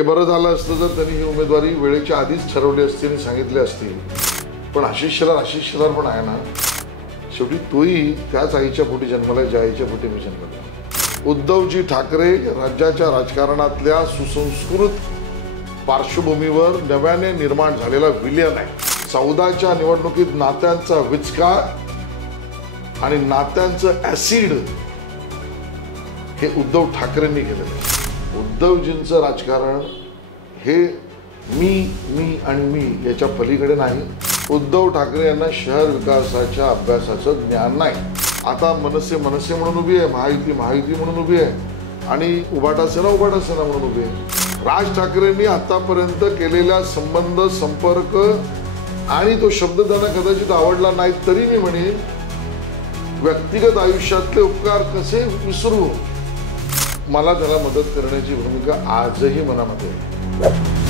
हे बरं झालं असतं जर त्यांनी ही उमेदवारी वेळेच्या आधीच ठरवली असती आणि सांगितली असती। पण आशिष शेलार पण आहे ना, शेवटी तोही त्याच आईच्या पोटी जन्मला ज्या आईच्या पोटी मी जन्मला। उद्धवजी ठाकरे राज्याच्या राजकारणातल्या सुसंस्कृत पार्श्वभूमीवर नव्याने निर्माण झालेला विलयन आहे। 14च्या निवडणुकीत नात्यांचा विचका आणि नात्यांचं ऍसिड हे उद्धव ठाकरेंनी केलेलं आहे। उद्धवजींचं राजकारण हे मी आणि मी याच्या पलीकडे नाही। उद्धव ठाकरे यांना शहर विकासाच्या अभ्यासाचं ज्ञान नाही। आता मनसे म्हणून उभी आहे, महायुती म्हणून उभी आहे आणि उभाटा सेना म्हणून उभी आहे। राज ठाकरेंनी आतापर्यंत केलेला संबंध संपर्क आणि तो शब्द त्यांना कदाचित आवडला नाही तरी मी म्हणेन व्यक्तिगत आयुष्यातले उपकार कसे विसरू, मला त्याला मदत करण्याची भूमिका आजही मनामध्ये आहे।